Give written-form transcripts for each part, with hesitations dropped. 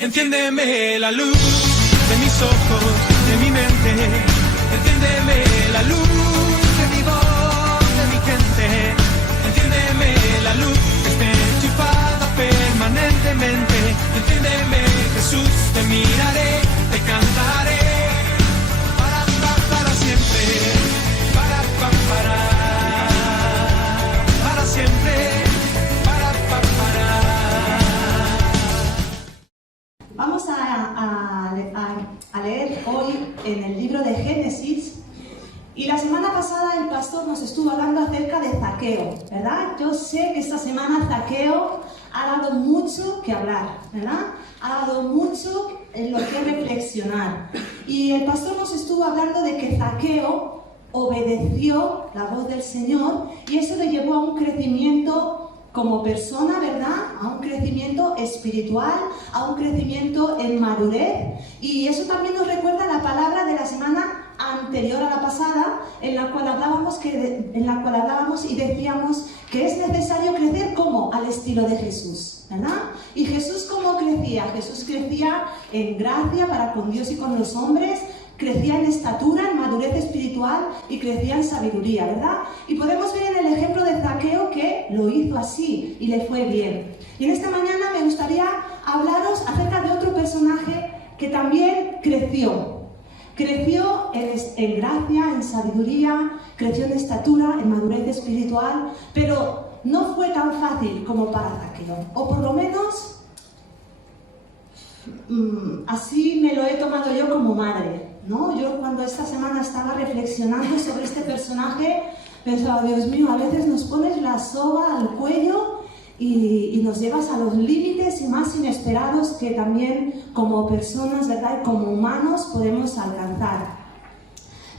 Enciéndeme la luz de mis ojos, de mi mente. Enciéndeme la luz de mi voz, de mi gente. Enciéndeme la luz que esté enchufada permanentemente. Enciéndeme, Jesús, te miraré, te cantaré. Para siempre. Para siempre. Vamos a leer hoy en el libro de Génesis, y la semana pasada el pastor nos estuvo hablando acerca de Zaqueo, ¿verdad? Yo sé que esta semana Zaqueo ha dado mucho que hablar, ¿verdad? Ha dado mucho en lo que reflexionar, y el pastor nos estuvo hablando de que Zaqueo obedeció la voz del Señor, y eso le llevó a un crecimiento como persona, ¿verdad? A un crecimiento espiritual, a un crecimiento en madurez. Y eso también nos recuerda la palabra de la semana anterior a la pasada, en la cual hablábamos y decíamos que es necesario crecer como al estilo de Jesús, ¿verdad? Y Jesús, ¿cómo crecía? Jesús crecía en gracia para con Dios y con los hombres, crecía en estatura, en madurez espiritual y crecía en sabiduría, ¿verdad? Y podemos ver en el ejemplo de Zaqueo que lo hizo así y le fue bien. Y en esta mañana me gustaría hablaros acerca de otro personaje que también creció. Creció en gracia, en sabiduría, creció en estatura, en madurez espiritual, pero no fue tan fácil como para Zaqueo. O por lo menos, así me lo he tomado yo como madre, ¿no? Yo cuando esta semana estaba reflexionando sobre este personaje, pensaba, Dios mío, a veces nos pones la soga al cuello y nos llevas a los límites y más inesperados que también como personas, ¿verdad? Y como humanos podemos alcanzar.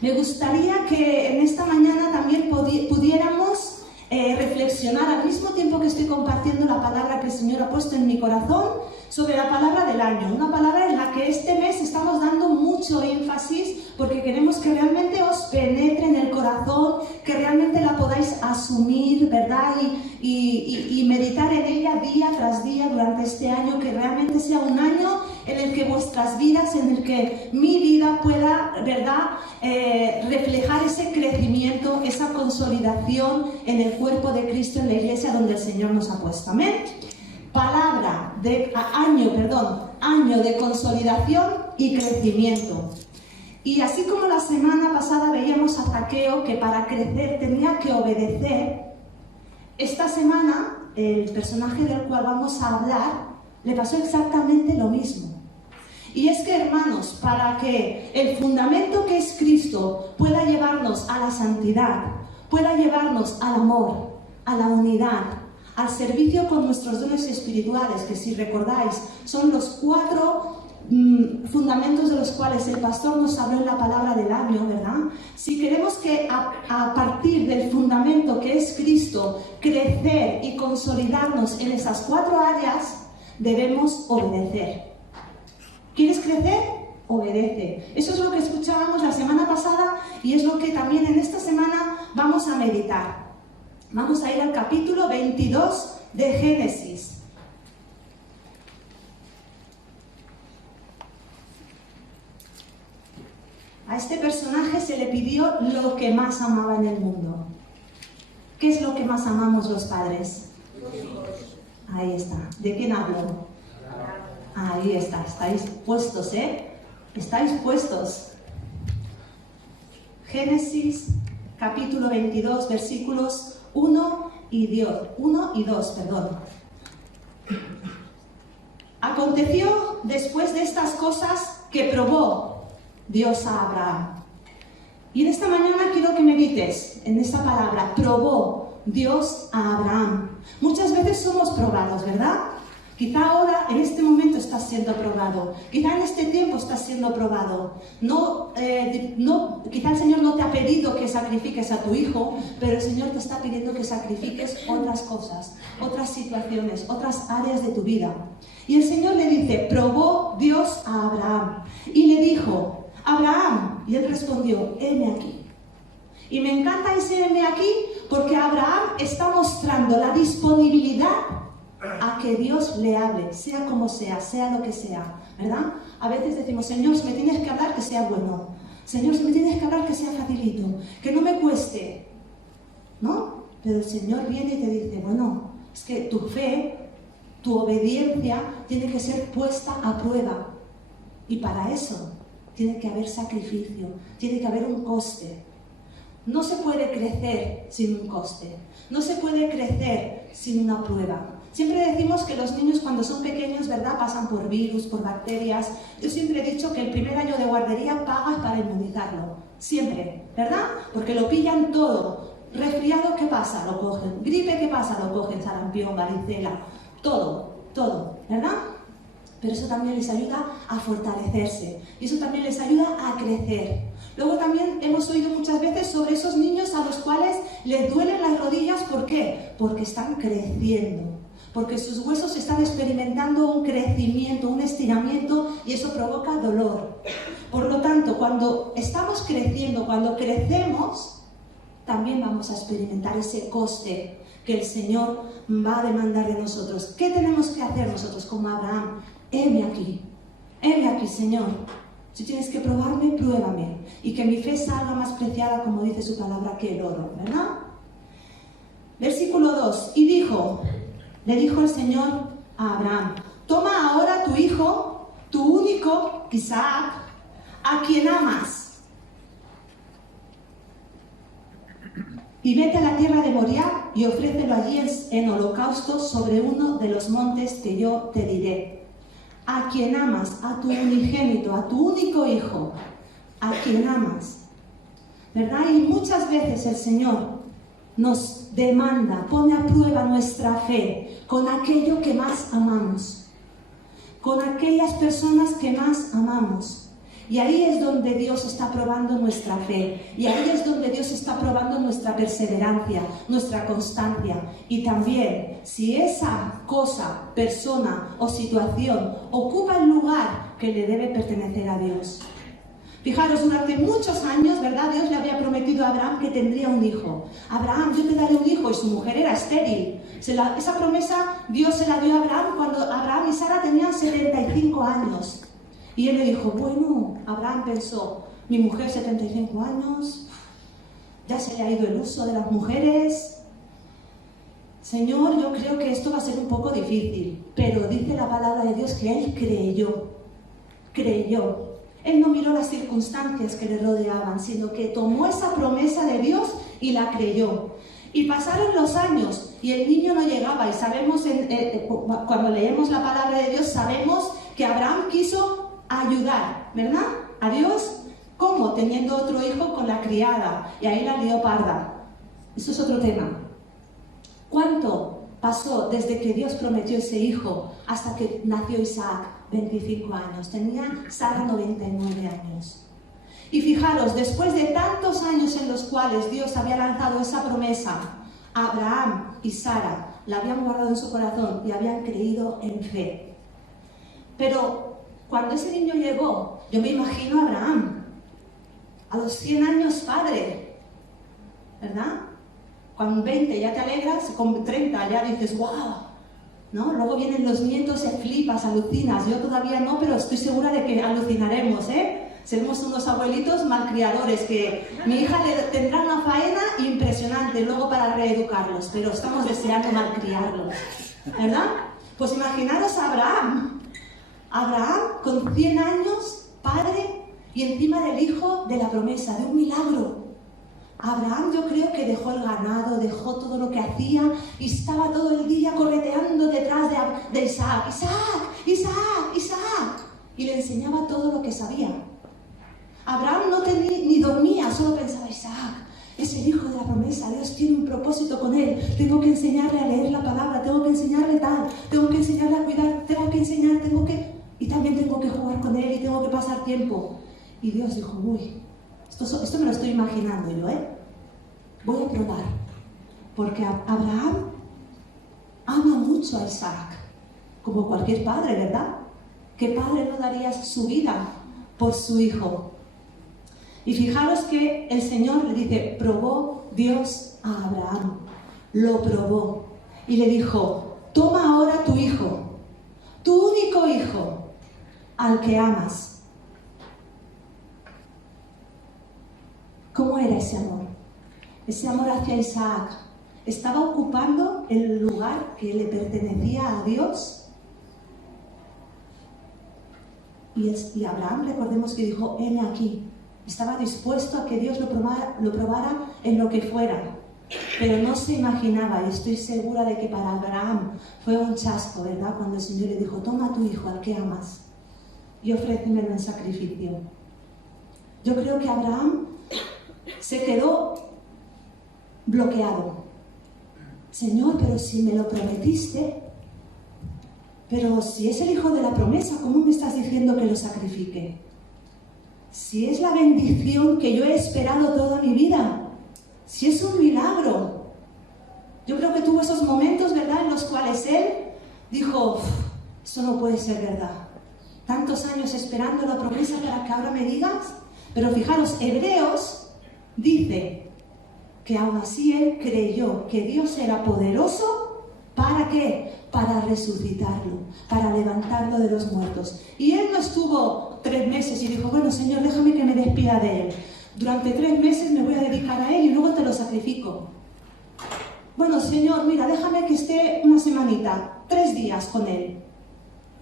Me gustaría que en esta mañana también pudiéramos reflexionar al mismo tiempo que estoy compartiendo la palabra que el Señor ha puesto en mi corazón sobre la palabra del año, una palabra en la que este mes estamos dando mucho énfasis porque queremos que realmente os penetre en el corazón, que realmente la podáis asumir, ¿verdad? Y meditar en ella día tras día durante este año, que realmente sea un año en el que vuestras vidas, en el que mi vida pueda, ¿verdad?, reflejar ese crecimiento, esa consolidación en el cuerpo de Cristo, en la iglesia donde el Señor nos ha puesto. Amén. Año de consolidación y crecimiento. Y así como la semana pasada veíamos a Zaqueo que para crecer tenía que obedecer, esta semana el personaje del cual vamos a hablar le pasó exactamente lo mismo. Y es que, hermanos, para que el fundamento que es Cristo pueda llevarnos a la santidad, pueda llevarnos al amor, a la unidad, al servicio con nuestros dones espirituales, que si recordáis son los 4 fundamentos de los cuales el pastor nos habló en la palabra del año, ¿verdad? Si queremos que a partir del fundamento que es Cristo crecer y consolidarnos en esas 4 áreas, debemos obedecer. ¿Quieres crecer? Obedece. Eso es lo que escuchábamos la semana pasada y es lo que también en esta semana vamos a meditar. Vamos a ir al capítulo 22 de Génesis. A este personaje se le pidió lo que más amaba en el mundo. ¿Qué es lo que más amamos los padres? Ahí está. ¿De quién hablo? Ahí está. Estáis puestos, ¿eh? Estáis puestos. Génesis, capítulo 22, versículos 1 y 2. Aconteció después de estas cosas que probó Dios a Abraham. Y en esta mañana quiero que medites en esta palabra, probó Dios a Abraham. Muchas veces somos probados, ¿verdad? Quizá ahora, en este momento, estás siendo probado. Quizá en este tiempo estás siendo probado. Quizá el Señor no te ha pedido que sacrifiques a tu hijo, pero el Señor te está pidiendo que sacrifiques otras cosas, otras situaciones, otras áreas de tu vida. Y el Señor le dice, probó Dios a Abraham. Y le dijo, Abraham, y él respondió, heme aquí. Y me encanta ese heme aquí porque Abraham está mostrando la disponibilidad a que Dios le hable, sea como sea lo que sea, ¿verdad? A veces decimos, Señor, si me tienes que hablar, que sea bueno. Señor, si me tienes que hablar, que sea facilito, que no me cueste, ¿no? Pero el Señor viene y te dice, bueno, es que tu fe, tu obediencia tiene que ser puesta a prueba. Y para eso tiene que haber sacrificio, tiene que haber un coste. No se puede crecer sin un coste, no se puede crecer sin una prueba. Siempre decimos que los niños cuando son pequeños, ¿verdad?, pasan por virus, por bacterias. Yo siempre he dicho que el primer año de guardería pagas para inmunizarlo, siempre, ¿verdad? Porque lo pillan todo. Resfriado, ¿qué pasa? Lo cogen. Gripe, ¿qué pasa? Lo cogen. Sarampión, varicela, todo, ¿verdad? Pero eso también les ayuda a fortalecerse y eso también les ayuda a crecer. Luego también hemos oído muchas veces sobre esos niños a los cuales les duelen las rodillas. ¿Por qué? Porque están creciendo, porque sus huesos están experimentando un crecimiento, un estiramiento y eso provoca dolor. Por lo tanto, cuando estamos creciendo, cuando crecemos, también vamos a experimentar ese coste que el Señor va a demandar de nosotros. ¿Qué tenemos que hacer nosotros como Abraham? Heme aquí, Señor. Si tienes que probarme, pruébame. Y que mi fe salga más preciada, como dice su palabra, que el oro, ¿verdad? Versículo 2. Y le dijo el Señor a Abraham, toma ahora tu hijo, tu único, Isaac, a quien amas, y vete a la tierra de Moriah y ofrécelo allí en holocausto sobre uno de los montes que yo te diré. A quien amas, a tu unigénito, a tu único hijo, a quien amas, ¿verdad? Y muchas veces el Señor nos demanda, pone a prueba nuestra fe con aquello que más amamos, con aquellas personas que más amamos. Y ahí es donde Dios está probando nuestra fe. Y ahí es donde Dios está probando nuestra perseverancia, nuestra constancia. Y también, si esa cosa, persona o situación ocupa el lugar que le debe pertenecer a Dios. Fijaros, durante muchos años, ¿verdad?, Dios le había prometido a Abraham que tendría un hijo. Abraham, yo te daré un hijo, y su mujer era estéril. Esa promesa Dios se la dio a Abraham cuando Abraham y Sara tenían 75 años. Y él le dijo, bueno, Abraham pensó, mi mujer 75 años, ya se le ha ido el uso de las mujeres. Señor, yo creo que esto va a ser un poco difícil. Pero dice la palabra de Dios que él creyó. Él no miró las circunstancias que le rodeaban, sino que tomó esa promesa de Dios y la creyó. Y pasaron los años y el niño no llegaba. Y sabemos, cuando leemos la palabra de Dios, sabemos que Abraham quiso ayudar, ¿verdad?, a Dios. ¿Cómo? Teniendo otro hijo con la criada, y ahí la lió parda. Eso es otro tema. ¿Cuánto pasó desde que Dios prometió ese hijo hasta que nació Isaac? 25 años. Tenía Sara 99 años. Y fijaros, después de tantos años en los cuales Dios había lanzado esa promesa, Abraham y Sara la habían guardado en su corazón y habían creído en fe. Pero cuando ese niño llegó, yo me imagino a Abraham, a los 100 años padre, ¿verdad? Con 20 ya te alegras, con 30 ya dices, ¡wow! ¿No? Luego vienen los nietos y flipas, alucinas. Yo todavía no, pero estoy segura de que alucinaremos, ¿eh? Seremos unos abuelitos malcriadores, que mi hija le tendrá una faena impresionante luego para reeducarlos, pero estamos deseando malcriarlos, ¿verdad? Pues imaginaros a Abraham con 100 años, padre, y encima del hijo de la promesa, de un milagro. Abraham, yo creo que dejó el ganado, dejó todo lo que hacía y estaba todo el día correteando detrás de Isaac. Isaac. Y le enseñaba todo lo que sabía. Abraham no tenía, ni dormía, solo pensaba, Isaac, es el hijo de la promesa, Dios tiene un propósito con él, tengo que enseñarle a leer la palabra, tengo que enseñarle tal, tengo que enseñarle a cuidar, y también tengo que jugar con él y tengo que pasar tiempo. Y Dios dijo, uy, esto me lo estoy imaginando yo, voy a probar, porque Abraham ama mucho a Isaac, como cualquier padre, ¿verdad? ¿Qué padre no daría su vida por su hijo? Y fijaros que el Señor le dice, probó Dios a Abraham, lo probó y le dijo, toma ahora tu hijo, tu único hijo, al que amas. ¿Cómo era ese amor? Ese amor hacia Isaac. ¿Estaba ocupando el lugar que le pertenecía a Dios? Y Abraham, recordemos que dijo, heme aquí. Estaba dispuesto a que Dios lo probara en lo que fuera. Pero no se imaginaba, y estoy segura de que para Abraham fue un chasco, ¿verdad? Cuando el Señor le dijo, toma a tu hijo, al que amas, y ofrécemelo en sacrificio. Yo creo que Abraham se quedó bloqueado. Señor, pero si me lo prometiste, pero si es el hijo de la promesa, ¿cómo me estás diciendo que lo sacrifique? Si es la bendición que yo he esperado toda mi vida, si es un milagro. Yo creo que tuvo esos momentos, ¿verdad?, en los cuales él dijo, eso no puede ser verdad. Tantos años esperando la promesa para que ahora me digas. Pero fijaros, Hebreos dice que aún así él creyó que Dios era poderoso. ¿Para qué? Para resucitarlo, para levantarlo de los muertos. Y él no estuvo 3 meses y dijo, bueno, Señor, déjame que me despida de él. Durante 3 meses me voy a dedicar a él y luego te lo sacrifico. Bueno, Señor, mira, déjame que esté una semanita, 3 días con él.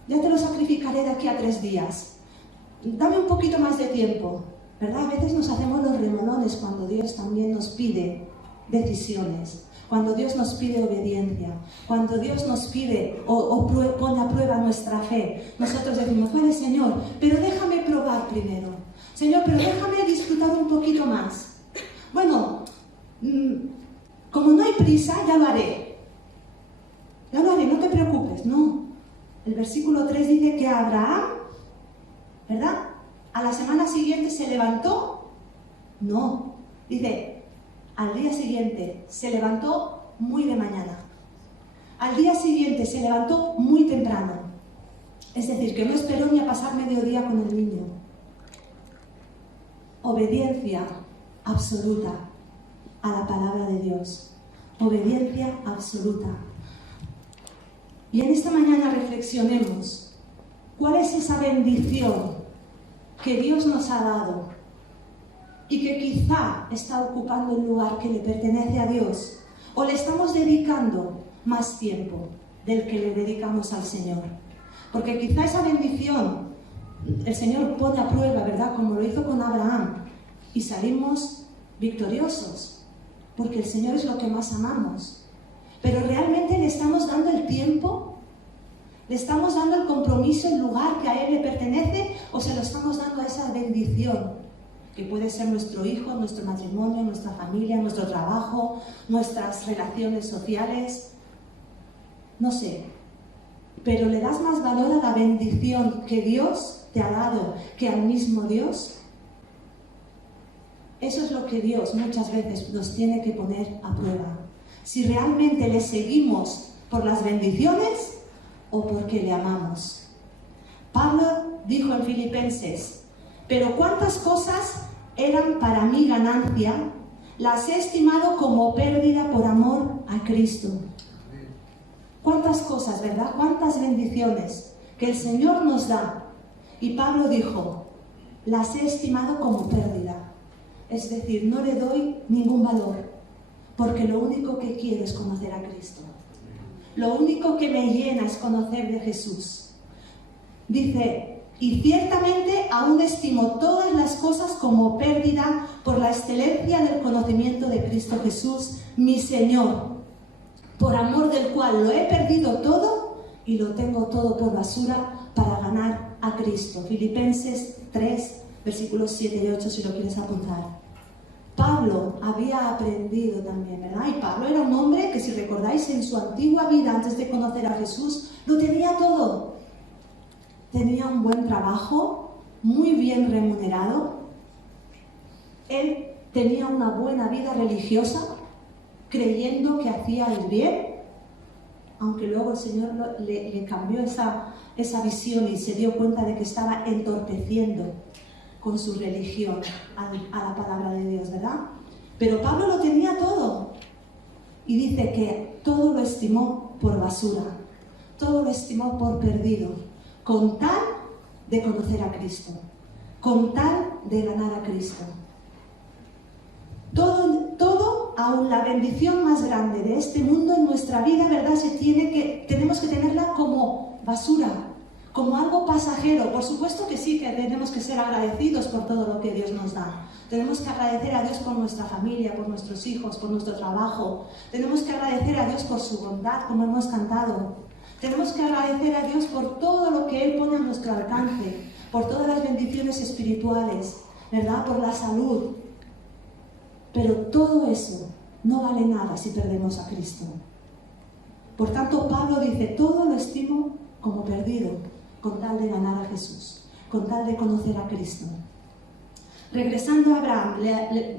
Ya te lo sacrificaré de aquí a 3 días. Dame un poquito más de tiempo, ¿verdad? A veces nos hacemos los remolones cuando Dios también nos pide decisiones, cuando Dios nos pide obediencia, cuando Dios nos pide o pone a prueba nuestra fe. Nosotros decimos, vale, Señor, pero déjame probar primero. Señor, pero déjame disfrutar un poquito más. Bueno, como no hay prisa, ya lo haré. Ya lo haré, no te preocupes. No. El versículo 3 dice que Abraham, ¿verdad?, a la semana siguiente se levantó. No. Dice, al día siguiente se levantó muy de mañana. Al día siguiente se levantó muy temprano. Es decir, que no esperó ni a pasar mediodía con el niño. Obediencia absoluta a la palabra de Dios. Obediencia absoluta. Y en esta mañana reflexionemos, ¿cuál es esa bendición que Dios nos ha dado y que quizá está ocupando el lugar que le pertenece a Dios, o le estamos dedicando más tiempo del que le dedicamos al Señor? Porque quizá esa bendición el Señor pone a prueba, ¿verdad?, como lo hizo con Abraham, y salimos victoriosos, porque el Señor es lo que más amamos. Pero realmente le estamos dando el tiempo, le estamos dando el compromiso, el lugar que a Él le pertenece, o se lo estamos dando a esa bendición, que puede ser nuestro hijo, nuestro matrimonio, nuestra familia, nuestro trabajo, nuestras relaciones sociales, no sé. Pero le das más valor a la bendición que Dios te ha dado que al mismo Dios. Eso es lo que Dios muchas veces nos tiene que poner a prueba. Si realmente le seguimos por las bendiciones o porque le amamos. Pablo dijo en Filipenses, pero cuántas cosas eran para mí ganancia, las he estimado como pérdida por amor a Cristo. Cuántas cosas, ¿verdad? Cuántas bendiciones que el Señor nos da. Y Pablo dijo, las he estimado como pérdida. Es decir, no le doy ningún valor, porque lo único que quiero es conocer a Cristo. Lo único que me llena es conocer de Jesús. Dice, y ciertamente aún estimo todas las cosas como pérdida por la excelencia del conocimiento de Cristo Jesús, mi Señor, por amor del cual lo he perdido todo y lo tengo todo por basura para ganar a Cristo. Filipenses 3, versículos 7 y 8, si lo quieres apuntar. Pablo había aprendido también, ¿verdad? Y Pablo era un hombre que, si recordáis, en su antigua vida, antes de conocer a Jesús, lo tenía todo. Tenía un buen trabajo, muy bien remunerado. Él tenía una buena vida religiosa, creyendo que hacía el bien, aunque luego el Señor le cambió esa visión y se dio cuenta de que estaba entorpeciendo con su religión a la palabra de Dios, ¿verdad? Pero Pablo lo tenía todo y dice que todo lo estimó por basura, todo lo estimó por perdido, con tal de conocer a Cristo, con tal de ganar a Cristo. Todo, aun la bendición más grande de este mundo en nuestra vida, ¿verdad? Tenemos que tenerla como basura, como algo pasajero. Por supuesto que sí, que tenemos que ser agradecidos por todo lo que Dios nos da. Tenemos que agradecer a Dios por nuestra familia, por nuestros hijos, por nuestro trabajo. Tenemos que agradecer a Dios por su bondad, como hemos cantado. Tenemos que agradecer a Dios por todo lo que Él pone a nuestro alcance, por todas las bendiciones espirituales, ¿verdad? Por la salud. Pero todo eso no vale nada si perdemos a Cristo. Por tanto, Pablo dice, todo lo estimo como perdido, con tal de ganar a Jesús, con tal de conocer a Cristo. Regresando a Abraham,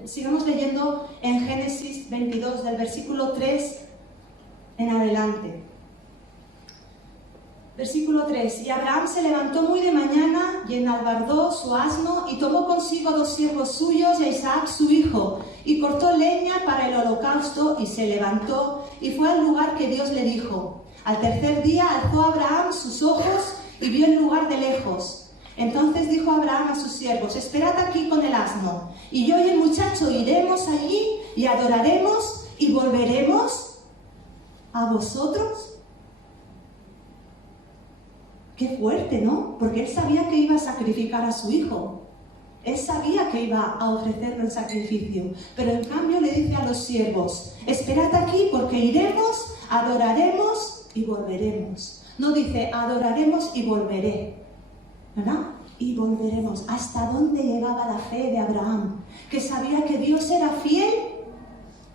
sigamos leyendo en Génesis 22, del versículo 3 en adelante. Versículo 3. Y Abraham se levantó muy de mañana y enalbardó su asno y tomó consigo 2 siervos suyos y a Isaac su hijo y cortó leña para el holocausto y se levantó y fue al lugar que Dios le dijo. Al tercer día alzó Abraham sus ojos y vio el lugar de lejos. Entonces dijo Abraham a sus siervos, esperad aquí con el asno y yo y el muchacho iremos allí y adoraremos y volveremos a vosotros. Qué fuerte, ¿no? Porque él sabía que iba a sacrificar a su hijo. Él sabía que iba a ofrecerlo en sacrificio. Pero en cambio le dice a los siervos, esperad aquí porque iremos, adoraremos y volveremos. No dice, adoraremos y volveré, ¿verdad? Y volveremos. ¿Hasta dónde llegaba la fe de Abraham? Que sabía que Dios era fiel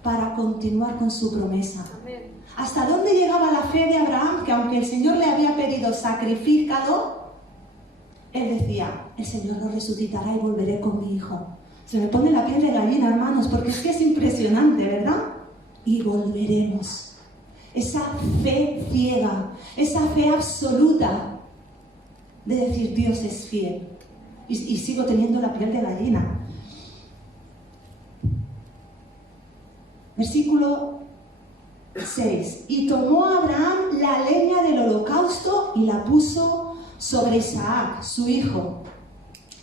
para continuar con su promesa. Amén. ¿Hasta dónde llegaba la fe de Abraham? Que aunque el Señor le había pedido sacrifícalo, él decía, el Señor lo resucitará y volveré con mi hijo. Se me pone la piel de gallina, hermanos, porque es que es impresionante, ¿verdad? Y volveremos. Esa fe ciega, esa fe absoluta de decir Dios es fiel. Y sigo teniendo la piel de gallina. Versículo 6. Y tomó Abraham la leña del holocausto y la puso sobre Isaac, su hijo.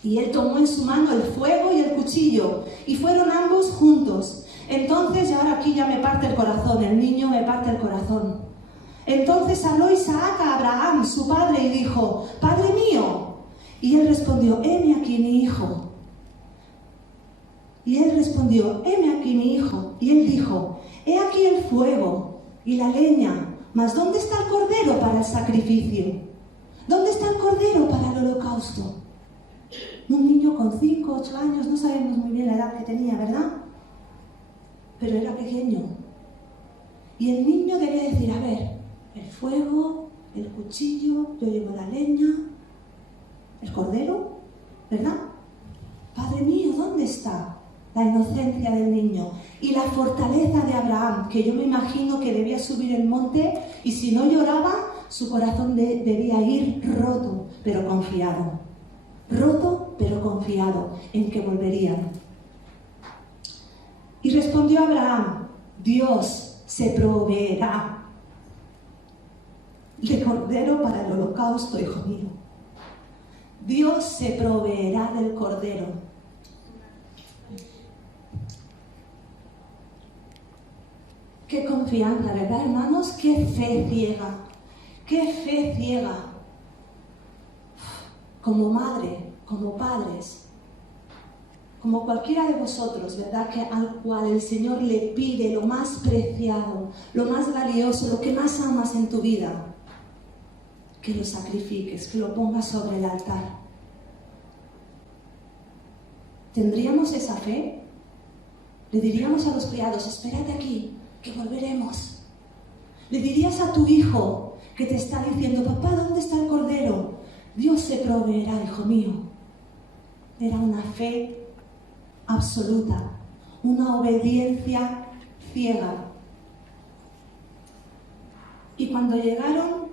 Y él tomó en su mano el fuego y el cuchillo, y fueron ambos juntos. Entonces, y ahora aquí ya me parte el corazón, el niño me parte el corazón. Entonces habló Isaac a Abraham, su padre, y dijo, Padre mío. Y él respondió, heme aquí mi hijo. Y él respondió, heme aquí mi hijo. Y él dijo, he aquí el fuego y la leña, mas ¿dónde está el cordero para el sacrificio? ¿Dónde está el cordero para el holocausto? Un niño con 5, 8 años, no sabemos muy bien la edad que tenía, ¿verdad? Pero era pequeño. Y el niño debía decir, a ver, el fuego, el cuchillo, yo llevo la leña, el cordero, ¿verdad? Padre mío, ¿dónde está la inocencia del niño? Y la fortaleza de Abraham, que yo me imagino que debía subir el monte y si no lloraba, su corazón debía ir roto, pero confiado. Roto, pero confiado en que volverían. Y respondió Abraham, Dios se proveerá de cordero para el holocausto, hijo mío. Dios se proveerá del cordero. Qué confianza, ¿verdad, hermanos? Qué fe ciega. Qué fe ciega. Como madre, como padres, como cualquiera de vosotros, ¿verdad? Que al cual el Señor le pide lo más preciado, lo más valioso, lo que más amas en tu vida, que lo sacrifiques, que lo pongas sobre el altar. ¿Tendríamos esa fe? Le diríamos a los criados, espérate aquí, que volveremos. Le dirías a tu hijo que te está diciendo, papá, ¿dónde está el cordero? Dios se proveerá, hijo mío. Era una fe absoluta, una obediencia ciega. Y cuando llegaron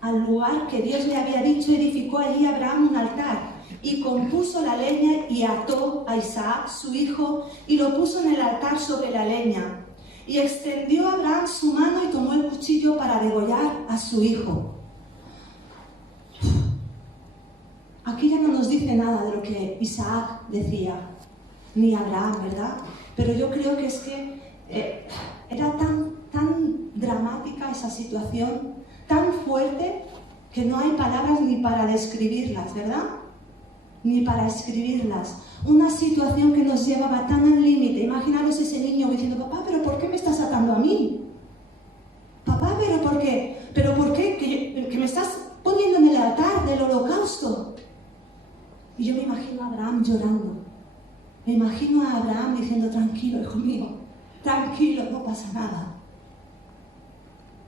al lugar que Dios le había dicho, edificó allí Abraham un altar y compuso la leña y ató a Isaac, su hijo, y lo puso en el altar sobre la leña. Y extendió a Abraham su mano y tomó el cuchillo para degollar a su hijo. Aquí ya no nos dice nada de lo que Isaac decía, ni Abraham, ¿verdad? Pero yo creo que es que era tan dramática esa situación, tan fuerte, que no hay palabras ni para describirlas, ¿verdad? Ni para escribirlas. Una situación que nos llevaba tan al límite. Imaginaros ese niño diciendo, papá, ¿pero por qué me estás atando a mí? Papá, ¿pero por qué? ¿Pero por qué? Que me estás poniendo en el altar del holocausto. Y yo me imagino a Abraham llorando. Me imagino a Abraham diciendo, tranquilo, hijo mío, tranquilo, no pasa nada.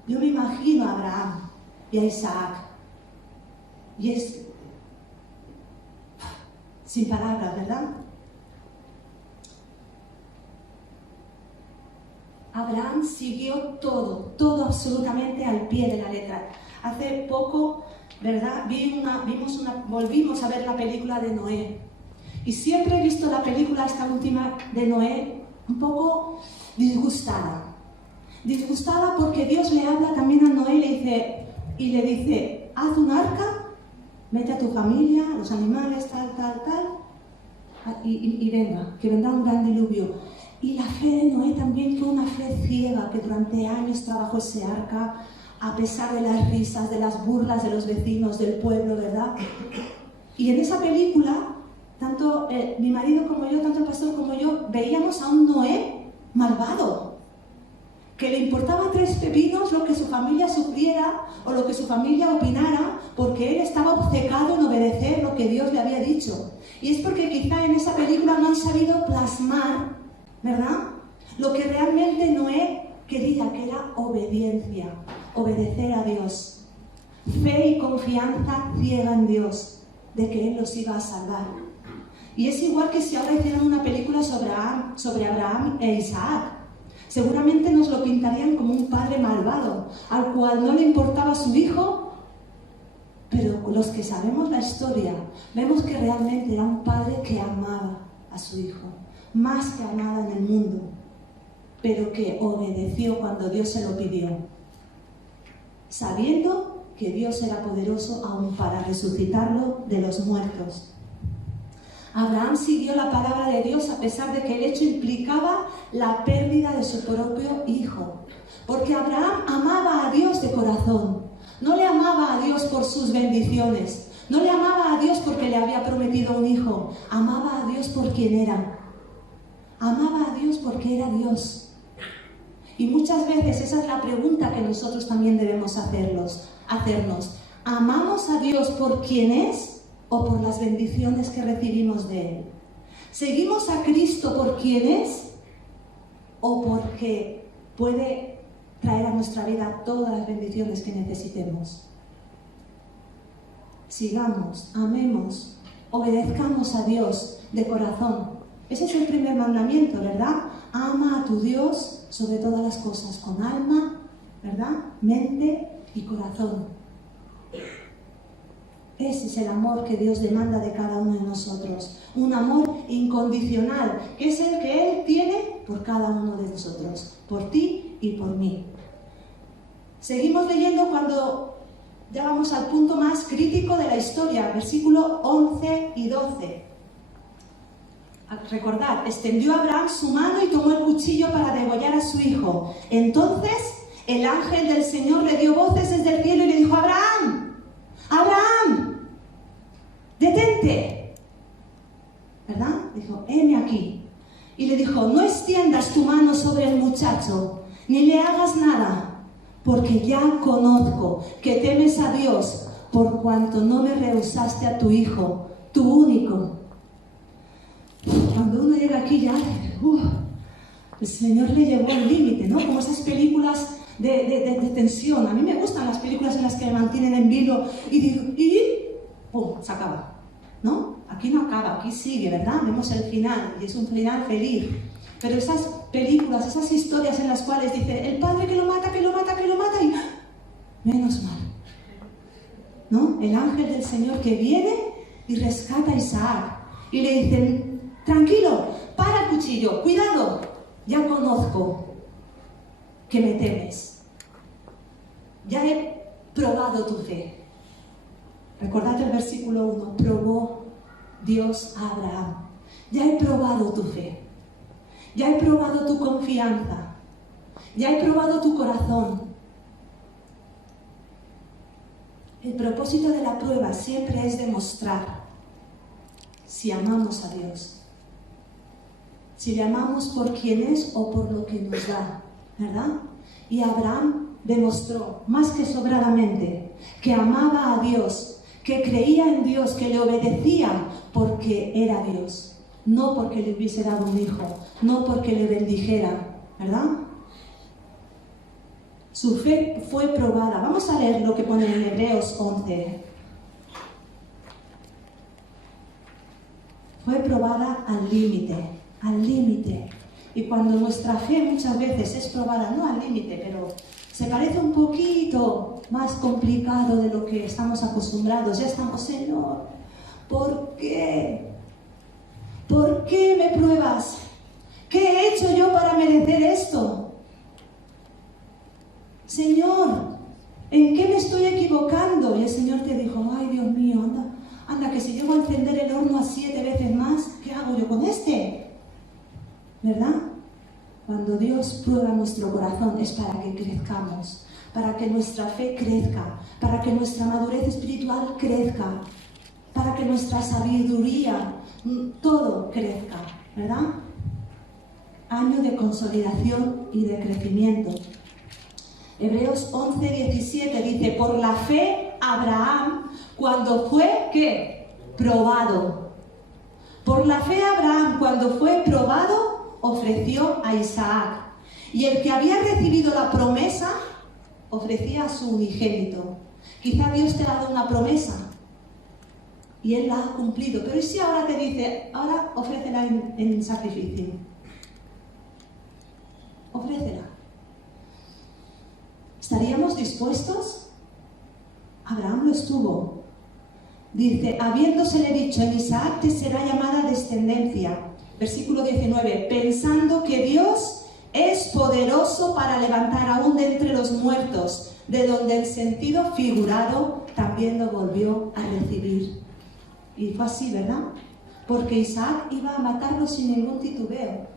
Yo me imagino a Abraham y a Isaac. Y es sin palabras, ¿verdad? Abraham siguió todo absolutamente al pie de la letra. Hace poco, ¿verdad? Volvimos a ver la película de Noé. Y siempre he visto la película, esta última de Noé, un poco disgustada. Disgustada porque Dios le habla también a Noé y le dice, haz un arca, mete a tu familia, los animales, tal, y venga, que vendrá un gran diluvio. Y la fe de Noé también fue una fe ciega, que durante años trabajó ese arca, a pesar de las risas, de las burlas de los vecinos, del pueblo, ¿verdad? Y en esa película, tanto mi marido como yo, tanto el pastor como yo, veíamos a un Noé malvado, que le importaba 3 pepinos lo que su familia sufriera o lo que su familia opinara, porque él estaba obcecado en obedecer lo que Dios le había dicho. Y es porque quizá en esa película no han sabido plasmar, ¿verdad?, lo que realmente Noé quería, que era obediencia, obedecer a Dios. Fe y confianza ciega en Dios, de que Él los iba a salvar. Y es igual que si ahora hicieran una película sobre Abraham e Isaac. Seguramente nos lo pintarían como un padre malvado, al cual no le importaba su hijo, pero los que sabemos la historia, vemos que realmente era un padre que amaba a su hijo, más que a nada en el mundo, pero que obedeció cuando Dios se lo pidió, sabiendo que Dios era poderoso aún para resucitarlo de los muertos. Abraham siguió la palabra de Dios a pesar de que el hecho implicaba la pérdida de su propio hijo. Porque Abraham amaba a Dios de corazón. No le amaba a Dios por sus bendiciones. No le amaba a Dios porque le había prometido un hijo. Amaba a Dios por quien era. Amaba a Dios porque era Dios. Y muchas veces esa es la pregunta que nosotros también debemos hacernos. ¿Amamos a Dios por quien es o por las bendiciones que recibimos de Él? ¿Seguimos a Cristo por quien es o porque puede traer a nuestra vida todas las bendiciones que necesitemos? Sigamos, amemos, obedezcamos a Dios de corazón. Ese es el primer mandamiento, ¿verdad? Ama a tu Dios sobre todas las cosas, con alma, ¿verdad?, mente y corazón. Ese es el amor que Dios demanda de cada uno de nosotros. Un amor incondicional, que es el que Él tiene por cada uno de nosotros, por ti y por mí. Seguimos leyendo cuando ya vamos al punto más crítico de la historia, versículo 11 y 12. Recordad, extendió Abraham su mano y tomó el cuchillo para degollar a su hijo. Entonces el ángel del Señor le dio voces desde el cielo y le dijo, Abraham, Abraham, detente, ¿verdad? Dijo, heme aquí. Y le dijo, no extiendas tu mano sobre el muchacho, ni le hagas nada, porque ya conozco que temes a Dios, por cuanto no me rehusaste a tu hijo, tu único. Cuando uno llega aquí ya, el Señor le llevó al límite, ¿no? Como esas películas de tensión. A mí me gustan las películas en las que me mantienen en vilo y ¡pum!, se acaba, ¿no? Aquí no acaba, aquí sigue, ¿verdad? Vemos el final y es un final feliz. Pero esas películas, esas historias en las cuales dice el padre que lo mata y menos mal, ¿no? El ángel del Señor que viene y rescata a Isaac y le dicen, tranquilo, para el cuchillo, cuidado, ya conozco que me temes. Ya he probado tu fe. Recordad el versículo 1, probó Dios a Abraham. Ya he probado tu fe. Ya he probado tu confianza. Ya he probado tu corazón. El propósito de la prueba siempre es demostrar si amamos a Dios. Si le amamos por quien es o por lo que nos da, ¿verdad? Y Abraham demostró más que sobradamente que amaba a Dios, que creía en Dios, que le obedecía porque era Dios, no porque le hubiese dado un hijo, no porque le bendijera, ¿verdad? Su fe fue probada. Vamos a leer lo que pone en Hebreos 11. Fue probada al límite, al límite. Y cuando nuestra fe muchas veces es probada, no al límite, pero se parece un poquito más complicado de lo que estamos acostumbrados. Ya estamos, Señor, ¿por qué? ¿Por qué me pruebas? ¿Qué he hecho yo para merecer esto? Señor, ¿en qué me estoy equivocando? Y el Señor te dijo, ay Dios mío, anda, que si llego a encender el horno a 7 veces más, ¿qué hago yo con este? ¿Verdad? Cuando Dios prueba nuestro corazón es para que crezcamos, para que nuestra fe crezca, para que nuestra madurez espiritual crezca, para que nuestra sabiduría, todo crezca, ¿verdad? Año de consolidación y de crecimiento. Hebreos 11:17 dice, por la fe Abraham, cuando fue, ¿qué? Probado. Por la fe Abraham, cuando fue probado, ofreció a Isaac. Y el que había recibido la promesa, ofrecía a su unigénito. Quizá Dios te ha dado una promesa y Él la ha cumplido. Pero ¿y si ahora te dice, ahora ofrécela en sacrificio? Ofrécela. ¿Estaríamos dispuestos? Abraham lo estuvo. Dice, habiéndosele dicho, en Isaac te será llamada descendencia. Versículo 19, pensando que Dios es poderoso para levantar aún de entre los muertos, de donde el sentido figurado también lo volvió a recibir. Y fue así, ¿verdad? Porque Isaac iba a matarlo sin ningún titubeo.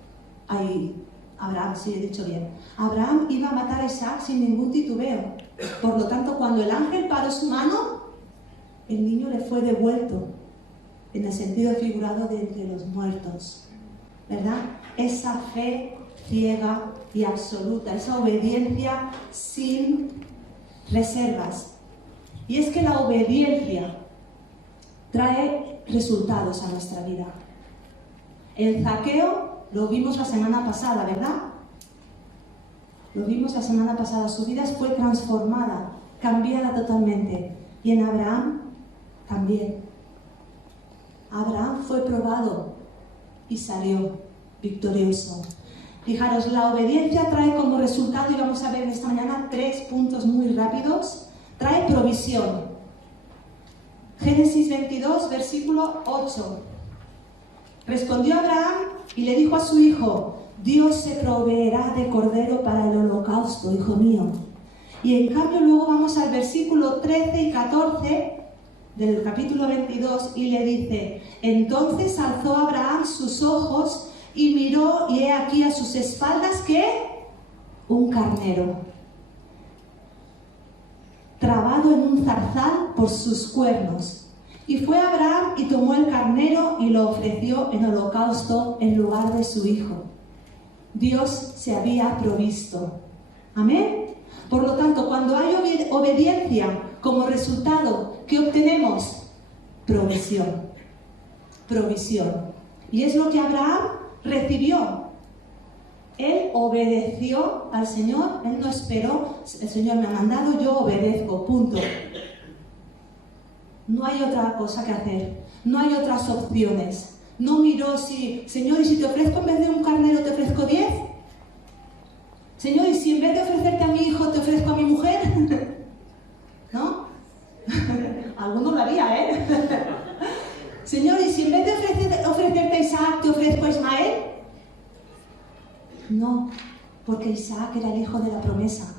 Abraham, sí he dicho bien. Abraham iba a matar a Isaac sin ningún titubeo. Por lo tanto, cuando el ángel paró su mano, el niño le fue devuelto, en el sentido figurado de entre los muertos. ¿Verdad? Esa fe ciega y absoluta, esa obediencia sin reservas. Y es que la obediencia trae resultados a nuestra vida. El Zaqueo lo vimos la semana pasada, ¿verdad? Lo vimos la semana pasada. Su vida fue transformada, cambiada totalmente. Y en Abraham también. Abraham fue probado y salió victorioso. Fijaros, la obediencia trae como resultado, y vamos a ver en esta mañana 3 puntos muy rápidos, trae provisión. Génesis 22, versículo 8. Respondió Abraham y le dijo a su hijo, Dios se proveerá de cordero para el holocausto, hijo mío. Y en cambio luego vamos al versículo 13 y 14 del capítulo 22 y le dice, entonces alzó Abraham sus ojos y miró, y he aquí a sus espaldas, ¿qué? Un carnero, trabado en un zarzal por sus cuernos. Y fue Abraham y tomó el carnero y lo ofreció en holocausto en lugar de su hijo. Dios se había provisto. Amén. Por lo tanto, cuando hay obediencia como resultado, ¿qué obtenemos? Provisión. Provisión. Y es lo que Abraham recibió. Él obedeció al Señor. Él no esperó, el Señor me ha mandado, yo obedezco, punto. No hay otra cosa que hacer, no hay otras opciones. No miró si, Señor, ¿y si te ofrezco en vez de un carnero te ofrezco 10? Señor, ¿y si en vez de ofrecerte a mi hijo te ofrezco a mi mujer? ¿No? Alguno lo haría, ¿eh? Señor, ¿y si en vez de ofrecerte a Isaac te ofrezco a Ismael? No. porque Isaac era el hijo de la promesa.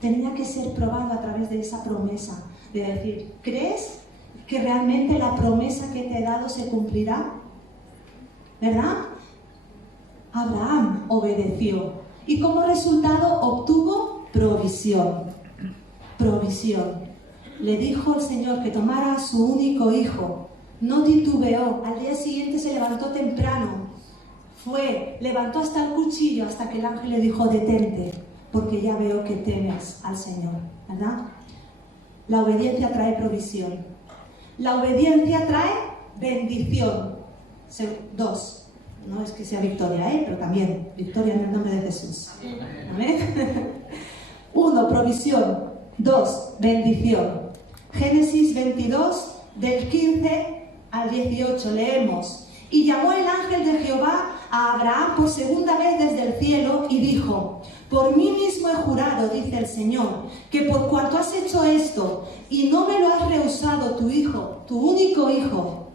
Tenía que ser probado a través de esa promesa, de decir, ¿crees que realmente la promesa que te he dado se cumplirá? ¿Verdad? Abraham obedeció y como resultado obtuvo provisión. Provisión. Le dijo el Señor que tomara a su único hijo. No titubeó. Al día siguiente se levantó temprano. Levantó hasta el cuchillo hasta que el ángel le dijo, detente, porque ya veo que temes al Señor. ¿Verdad? La obediencia trae provisión. La obediencia trae bendición. Dos. No es que sea victoria, pero también victoria en el nombre de Jesús. ¿Amén? 1, provisión. 2, bendición. Génesis 22, del 15 al 18, leemos. Y llamó el ángel de Jehová a Abraham por segunda vez desde el cielo y dijo, por mí mismo he jurado, dice el Señor, que por cuanto has hecho esto y no me lo has rehusado tu hijo, tu único hijo,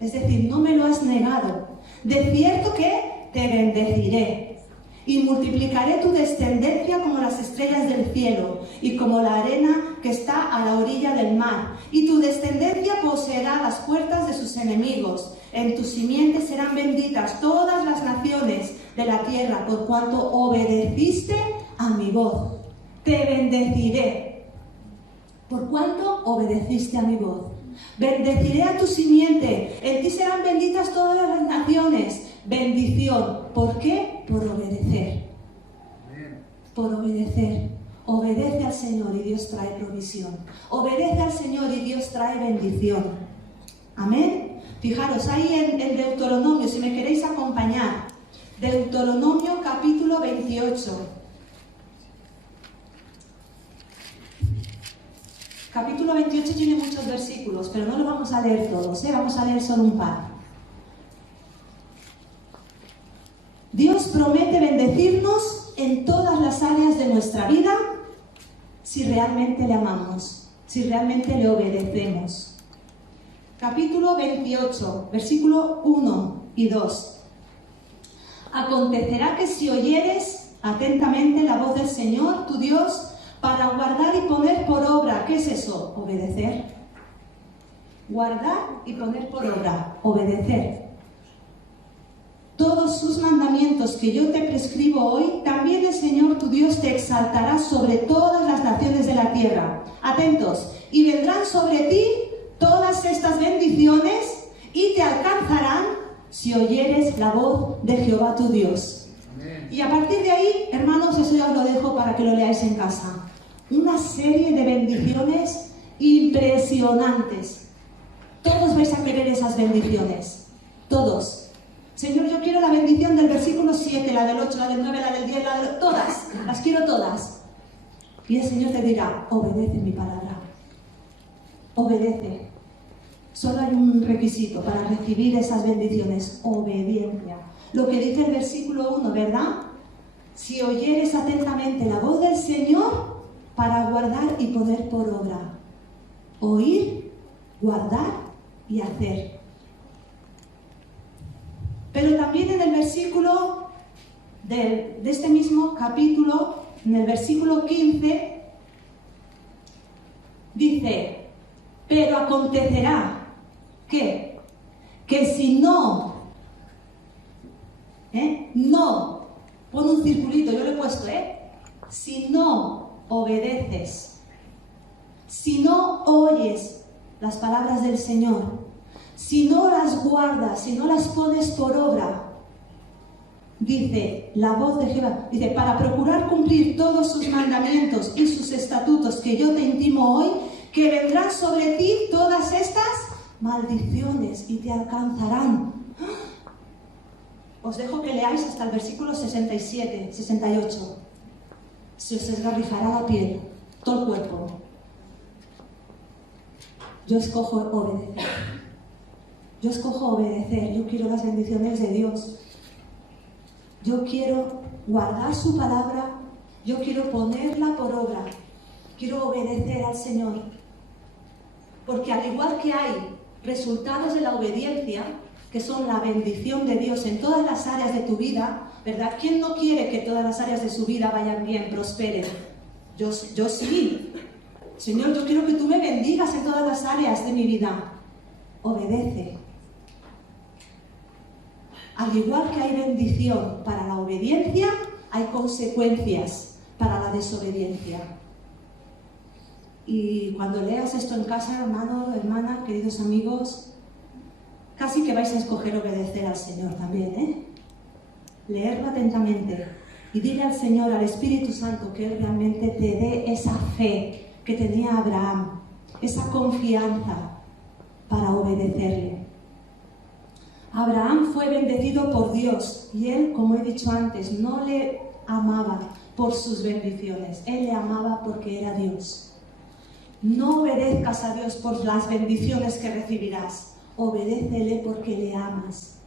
es decir, no me lo has negado, de cierto que te bendeciré y multiplicaré tu descendencia como las estrellas del cielo y como la arena que está a la orilla del mar. Y tu descendencia poseerá las puertas de sus enemigos. En tu simiente serán benditas todas las naciones de la tierra por cuanto obedeciste a mi voz. Te bendeciré por cuanto obedeciste a mi voz. Bendeciré a tu simiente, en ti serán benditas todas las naciones. Bendición. ¿Por qué? Por obedecer. Por obedecer. Obedece al Señor y Dios trae provisión. Obedece al Señor y Dios trae bendición. Amén. Fijaros, ahí en Deuteronomio, si me queréis acompañar. Deuteronomio capítulo 28. Capítulo 28 tiene muchos versículos, pero no los vamos a leer todos, vamos a leer solo un par. Dios promete bendecirnos en todas las áreas de nuestra vida si realmente le amamos, si realmente le obedecemos. Capítulo 28, versículo 1 y 2. Acontecerá que si oyeres atentamente la voz del Señor, tu Dios, para guardar y poner por obra, ¿qué es eso? Obedecer. Guardar y poner por obra, obedecer. Todos sus mandamientos que yo te prescribo hoy, también el Señor tu Dios te exaltará sobre todas las naciones de la tierra. Atentos, y vendrán sobre ti todas estas bendiciones y te alcanzarán si oyeres la voz de Jehová tu Dios. Amén. Y a partir de ahí, hermanos, eso ya os lo dejo para que lo leáis en casa. Una serie de bendiciones impresionantes. Todos vais a querer esas bendiciones. Todos. Señor, yo quiero la bendición del versículo 7, la del 8, la del 9, la del 10, la de... Todas. Las quiero todas. Y el Señor te dirá, obedece mi palabra. Obedece. Solo hay un requisito para recibir esas bendiciones. Obediencia. Lo que dice el versículo 1, ¿verdad? Si oyeres atentamente la voz del Señor para guardar y poner por obra. Oír, guardar y hacer. Pero también en el versículo de este mismo capítulo, en el versículo 15, dice, pero acontecerá que si no, no, pon un circulito, yo lo he puesto, si no obedeces, si no oyes las palabras del Señor, si no las guardas, si no las pones por obra, dice la voz de Jehová, dice, para procurar cumplir todos sus mandamientos y sus estatutos que yo te intimo hoy, que vendrán sobre ti todas estas maldiciones y te alcanzarán. Os dejo que leáis hasta el versículo 67, 68. Se os esgarrifará la piel, todo el cuerpo. Yo escojo obedecer. Yo escojo obedecer. Yo quiero las bendiciones de Dios. Yo quiero guardar su palabra. Yo quiero ponerla por obra. Quiero obedecer al Señor. Porque al igual que hay resultados de la obediencia, que son la bendición de Dios en todas las áreas de tu vida, ¿verdad? ¿Quién no quiere que todas las áreas de su vida vayan bien, prosperen? Yo sí. Señor, yo quiero que tú me bendigas en todas las áreas de mi vida. Obedece. Al igual que hay bendición para la obediencia, hay consecuencias para la desobediencia. Y cuando leas esto en casa, hermano, hermana, queridos amigos, casi que vais a escoger obedecer al Señor también, ¿eh? Leerlo atentamente y dile al Señor, al Espíritu Santo, que Él realmente te dé esa fe que tenía Abraham, esa confianza para obedecerle. Abraham fue bendecido por Dios y él, como he dicho antes, no le amaba por sus bendiciones, él le amaba porque era Dios. No obedezcas a Dios por las bendiciones que recibirás, obedécele porque le amas.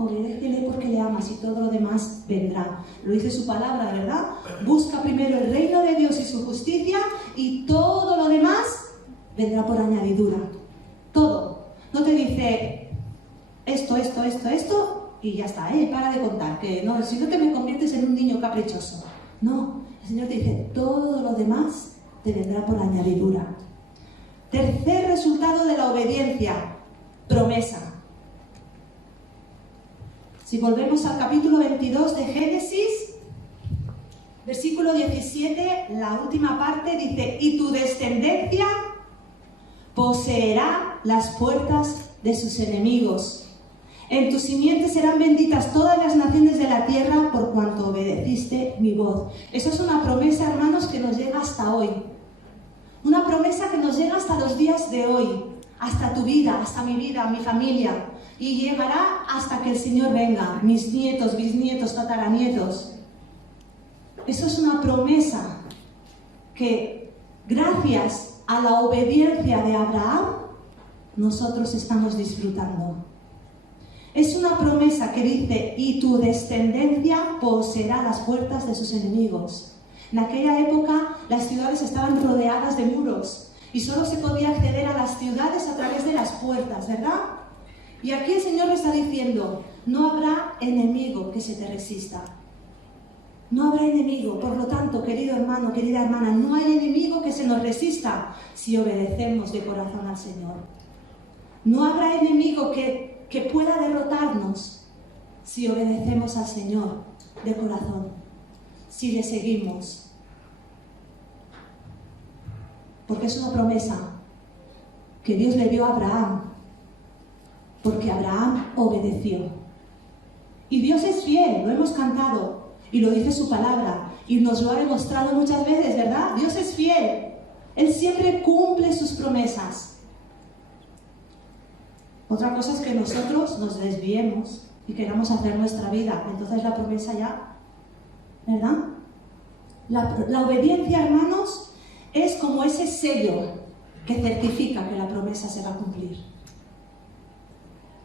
Obedécele porque le amas y todo lo demás vendrá. Lo dice su palabra, ¿verdad? Busca primero el reino de Dios y su justicia y todo lo demás vendrá por añadidura. Todo. No te dice esto y ya está, para de contar. Que no, si no te me conviertes en un niño caprichoso. No, el Señor te dice todo lo demás te vendrá por añadidura. Tercer resultado de la obediencia, promesa. Si volvemos al capítulo 22 de Génesis, versículo 17, la última parte dice: y tu descendencia poseerá las puertas de sus enemigos. En tu simiente serán benditas todas las naciones de la tierra por cuanto obedeciste mi voz. Eso es una promesa, hermanos, que nos llega hasta hoy. Una promesa que nos llega hasta los días de hoy, hasta tu vida, hasta mi vida, mi familia. Y llegará hasta que el Señor venga, mis nietos, bisnietos, tataranietos. Eso es una promesa que, gracias a la obediencia de Abraham, nosotros estamos disfrutando. Es una promesa que dice: y tu descendencia poseerá las puertas de sus enemigos. En aquella época las ciudades estaban rodeadas de muros y solo se podía acceder a las ciudades a través de las puertas, ¿verdad? Y aquí el Señor le está diciendo: no habrá enemigo que se te resista. No habrá enemigo. Por lo tanto, querido hermano, querida hermana, no hay enemigo que se nos resista si obedecemos de corazón al Señor. No habrá enemigo que pueda derrotarnos si obedecemos al Señor de corazón, si le seguimos. Porque es una promesa que Dios le dio a Abraham. Porque Abraham obedeció. Y Dios es fiel, lo hemos cantado, y lo dice su palabra, y nos lo ha demostrado muchas veces, ¿verdad? Dios es fiel, Él siempre cumple sus promesas. Otra cosa es que nosotros nos desviemos y queramos hacer nuestra vida, entonces la promesa ya, ¿verdad? La obediencia, hermanos, es como ese sello que certifica que la promesa se va a cumplir.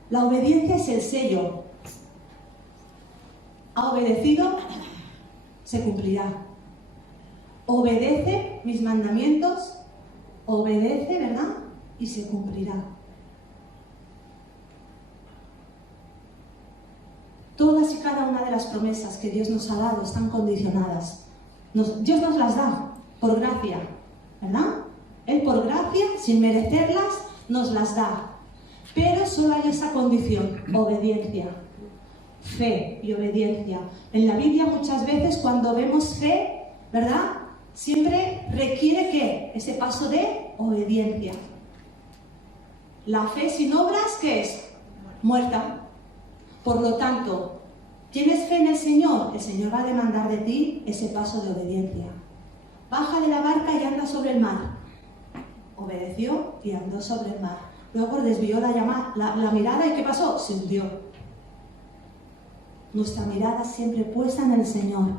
La obediencia es el sello. Ha obedecido, se cumplirá. Obedece mis mandamientos, obedece, ¿verdad? Y se cumplirá. Todas y cada una de las promesas que Dios nos ha dado están condicionadas. Dios nos las da por gracia, ¿verdad? Él por gracia, sin merecerlas, nos las da. Pero solo hay esa condición: obediencia, fe y obediencia. En la Biblia muchas veces cuando vemos fe, ¿verdad? Siempre requiere ¿qué? Ese paso de obediencia. La fe sin obras, ¿qué es? Muerta. Por lo tanto, ¿tienes fe en el Señor? El Señor va a demandar de ti ese paso de obediencia. Baja de la barca y anda sobre el mar. Obedeció y andó sobre el mar. Luego desvió la mirada y ¿qué pasó? Se hundió. Nuestra mirada siempre puesta en el Señor,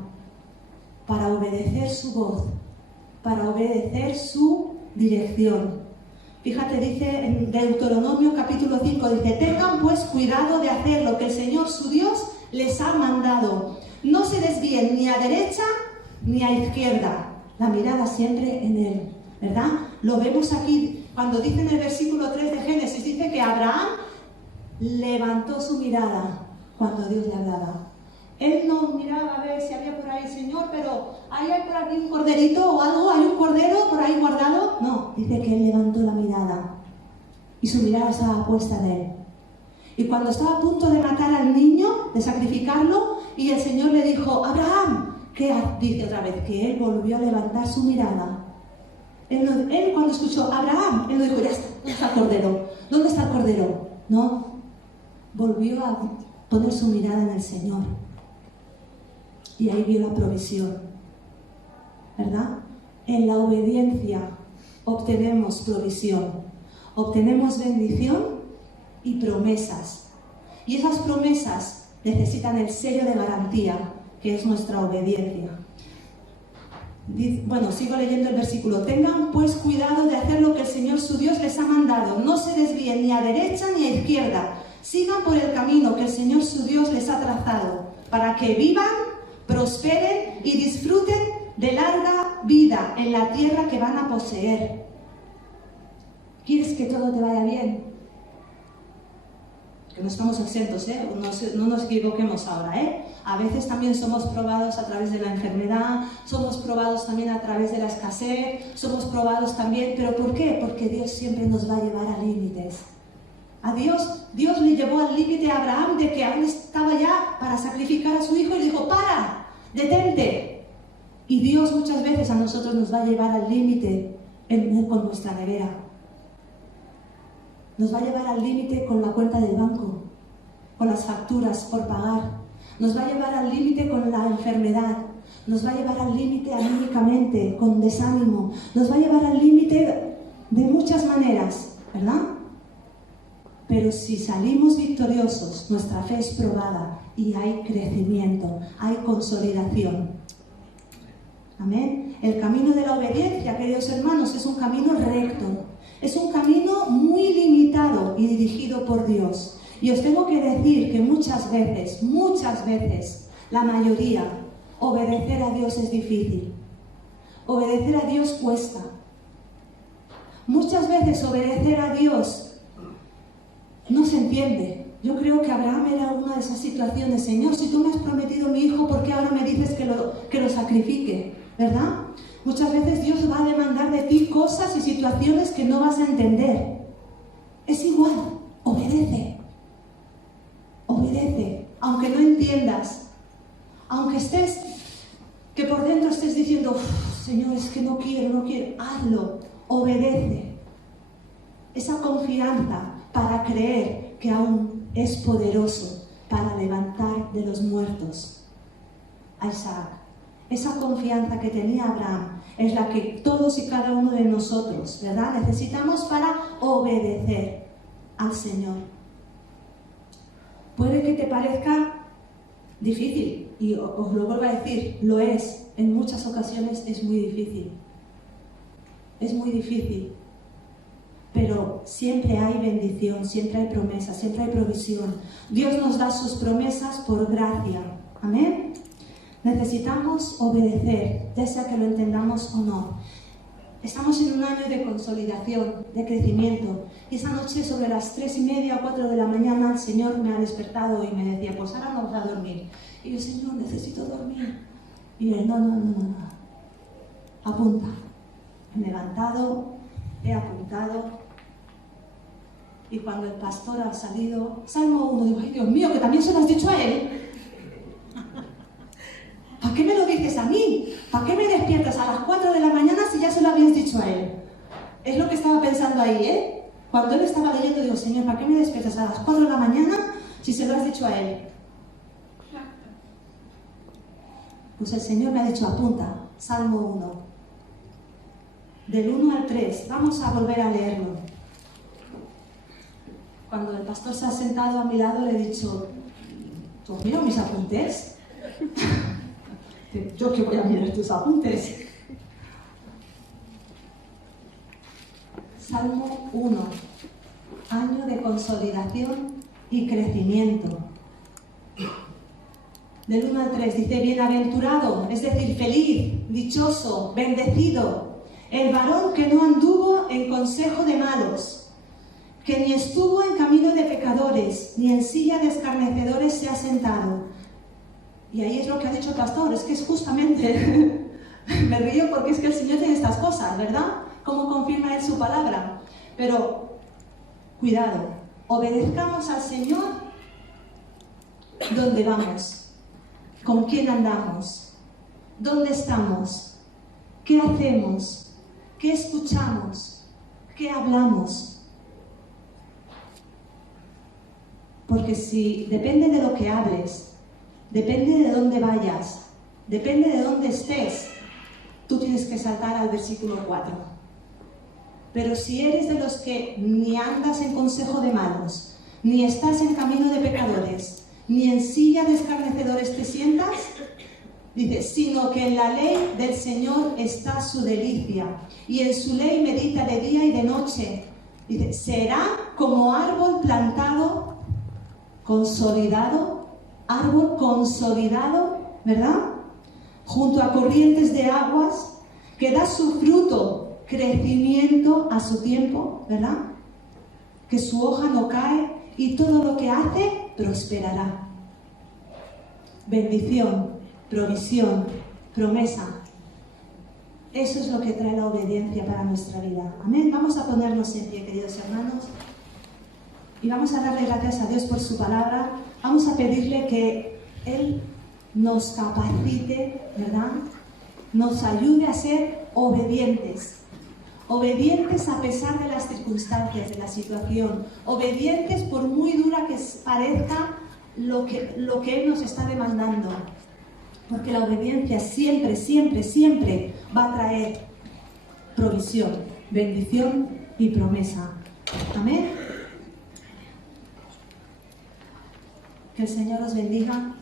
para obedecer su voz, para obedecer su dirección. Fíjate, dice en Deuteronomio capítulo 5, dice: tengan pues cuidado de hacer lo que el Señor su Dios les ha mandado. No se desvíen ni a derecha ni a izquierda. La mirada siempre en Él, ¿verdad? Lo vemos aquí cuando dice en el versículo 3 de Génesis, dice que Abraham levantó su mirada cuando Dios le hablaba. Él no miraba a ver si había por ahí, Señor, pero ¿hay por aquí un corderito o algo? ¿Hay un cordero por ahí guardado? No, dice que él levantó la mirada y su mirada estaba puesta en él. Y cuando estaba a punto de matar al niño, de sacrificarlo, y el Señor le dijo, Abraham, ¿qué dice otra vez? Que él volvió a levantar su mirada. Él cuando escuchó Abraham, él no dijo, ya está, ¿dónde está el cordero? ¿Dónde está el cordero? No, volvió a poner su mirada en el Señor. Y ahí vio la provisión, ¿verdad? En la obediencia obtenemos provisión, obtenemos bendición y promesas. Y esas promesas necesitan el sello de garantía, que es nuestra obediencia. Bueno, sigo leyendo el versículo. Tengan pues cuidado de hacer lo que el Señor su Dios les ha mandado. No se desvíen ni a derecha ni a izquierda. Sigan por el camino que el Señor su Dios les ha trazado, para que vivan, prosperen y disfruten de larga vida en la tierra que van a poseer. ¿Quieres que todo te vaya bien? Que no estamos exentos, no nos equivoquemos ahora, A veces también somos probados a través de la enfermedad, somos probados también a través de la escasez, somos probados también, ¿pero por qué? Porque Dios siempre nos va a llevar a límites. Dios le llevó al límite a Abraham de que aún estaba ya para sacrificar a su hijo y le dijo, ¡para! ¡Detente! Y Dios muchas veces a nosotros nos va a llevar al límite con nuestra nevera. Nos va a llevar al límite con la cuenta del banco, con las facturas por pagar. Nos va a llevar al límite con la enfermedad. Nos va a llevar al límite anímicamente, con desánimo. Nos va a llevar al límite de muchas maneras, ¿verdad? Pero si salimos victoriosos, nuestra fe es probada y hay crecimiento, hay consolidación. Amén. El camino de la obediencia, queridos hermanos, es un camino recto. Es un camino muy limitado y dirigido por Dios. Y os tengo que decir que muchas veces, la mayoría, obedecer a Dios es difícil. Obedecer a Dios cuesta. Muchas veces obedecer a Dios no se entiende. Yo creo que Abraham era una de esas situaciones. Señor, si tú me has prometido mi hijo, ¿por qué ahora me dices que lo sacrifique? ¿Verdad? Muchas veces Dios va a demandar de ti cosas y situaciones que no vas a entender. Es igual, obedece. Obedece, aunque no entiendas. Aunque que por dentro estés diciendo, Señor, es que no quiero, hazlo, obedece. Esa confianza para creer que aún es poderoso para levantar de los muertos a Isaac. Esa confianza que tenía Abraham es la que todos y cada uno de nosotros, ¿verdad?, necesitamos para obedecer al Señor. Puede que te parezca difícil, y os lo vuelvo a decir, lo es. En muchas ocasiones es muy difícil. Es muy difícil. Pero siempre hay bendición, siempre hay promesa, siempre hay provisión. Dios nos da sus promesas por gracia. Amén. Necesitamos obedecer, ya sea que lo entendamos o no. Estamos en un año de consolidación, de crecimiento. Y esa noche, sobre las 3:30 o 4 de la mañana, el Señor me ha despertado y me decía, pues ahora vamos a dormir. Y yo, Señor, necesito dormir. Y él, no. Apunta. Me he levantado, he apuntado. Y cuando el pastor ha salido, Salmo 1, digo, ay Dios mío, que también se lo has dicho a él. ¿Para qué me lo dices a mí? ¿Para qué me despiertas a las 4 de la mañana si ya se lo habías dicho a él? Es lo que estaba pensando ahí, Cuando él estaba leyendo, digo, Señor, ¿para qué me despiertas a las 4 de la mañana si se lo has dicho a él? Pues el Señor me ha dicho, apunta, Salmo 1. Del 1 al 3, vamos a volver a leerlo. Cuando el pastor se ha sentado a mi lado, le he dicho, ¿tú has mirado mis apuntes? ¿Yo qué voy a mirar tus apuntes? Salmo 1, año de consolidación y crecimiento. Del 1 al 3 dice, bienaventurado, es decir, feliz, dichoso, bendecido, el varón que no anduvo en consejo de malos, que ni estuvo en camino de pecadores, ni en silla de escarnecedores se ha sentado. Y ahí es lo que ha dicho el pastor, es que es justamente, me río porque es que el Señor tiene estas cosas, ¿verdad? ¿Cómo confirma Él su palabra? Pero, cuidado, obedezcamos al Señor donde vamos, con quién andamos, dónde estamos, qué hacemos, qué escuchamos, qué hablamos. Porque si depende de lo que hables, depende de dónde vayas, depende de dónde estés, tú tienes que saltar al versículo 4. Pero si eres de los que ni andas en consejo de malos, ni estás en camino de pecadores, ni en silla de escarnecedores te sientas, dice, sino que en la ley del Señor está su delicia, y en su ley medita de día y de noche. Dice, será como árbol plantado, consolidado, ¿verdad? Junto a corrientes de aguas, que da su fruto, crecimiento a su tiempo, ¿verdad? Que su hoja no cae y todo lo que hace prosperará. Bendición, provisión, promesa. Eso es lo que trae la obediencia para nuestra vida. Amén. Vamos a ponernos en pie, queridos hermanos, y vamos a darle gracias a Dios por su palabra. Vamos a pedirle que Él nos capacite, ¿verdad? Nos ayude a ser obedientes. Obedientes a pesar de las circunstancias, de la situación. Obedientes por muy dura que parezca lo que Él nos está demandando. Porque la obediencia siempre, siempre, siempre va a traer provisión, bendición y promesa. Amén. Que el Señor os bendiga.